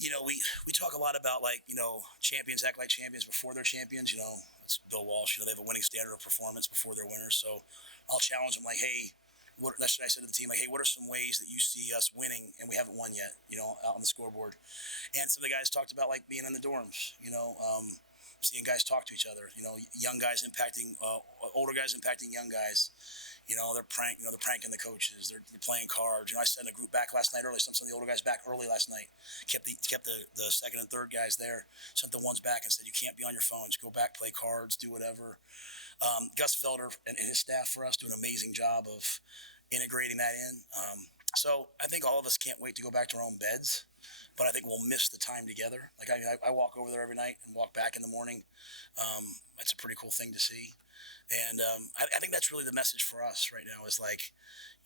we talk a lot about, like, champions act like champions before they're champions. It's Bill Walsh. They have a winning standard of performance before they're winners. So I'll challenge them, like, hey, that's what I said to the team, like, hey, what are some ways that you see us winning and we haven't won yet, out on the scoreboard? And some of the guys talked about, like, being in the dorms, seeing guys talk to each other, young guys impacting, older guys impacting young guys. They're pranking the coaches. They're playing cards. I sent a group back last night early. Some of the older guys back early last night. Kept the second and third guys there. Sent the ones back and said, you can't be on your phones. Go back, play cards, do whatever. Gus Felder and his staff for us do an amazing job of integrating that in. So I think all of us can't wait to go back to our own beds, but I think we'll miss the time together. Like, I walk over there every night and walk back in the morning. It's a pretty cool thing to see. And I think that's really the message for us right now is, like,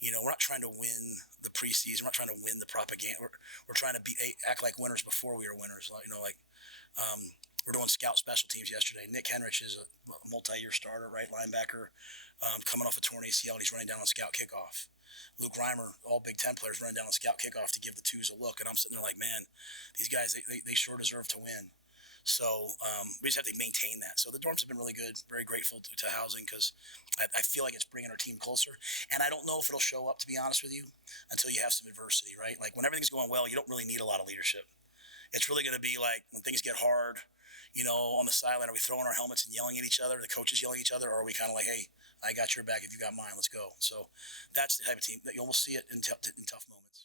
we're not trying to win the preseason. We're not trying to win the propaganda. We're trying to act like winners before we are winners. We're doing scout special teams yesterday. Nick Henrich is a multi-year starter, right linebacker, coming off a torn ACL, and he's running down on scout kickoff. Luke Reimer, all Big Ten players, running down on scout kickoff to give the twos a look. And I'm sitting there like, man, these guys, they sure deserve to win. So we just have to maintain that. So the dorms have been really good. Very grateful to housing because I feel like it's bringing our team closer. And I don't know if it'll show up, to be honest with you, until you have some adversity, right? Like, when everything's going well, you don't really need a lot of leadership. It's really going to be like when things get hard, on the sideline, are we throwing our helmets and yelling at each other, the coaches yelling at each other, or are we kind of like, hey, I got your back if you got mine, let's go. So that's the type of team that you'll see it in tough moments.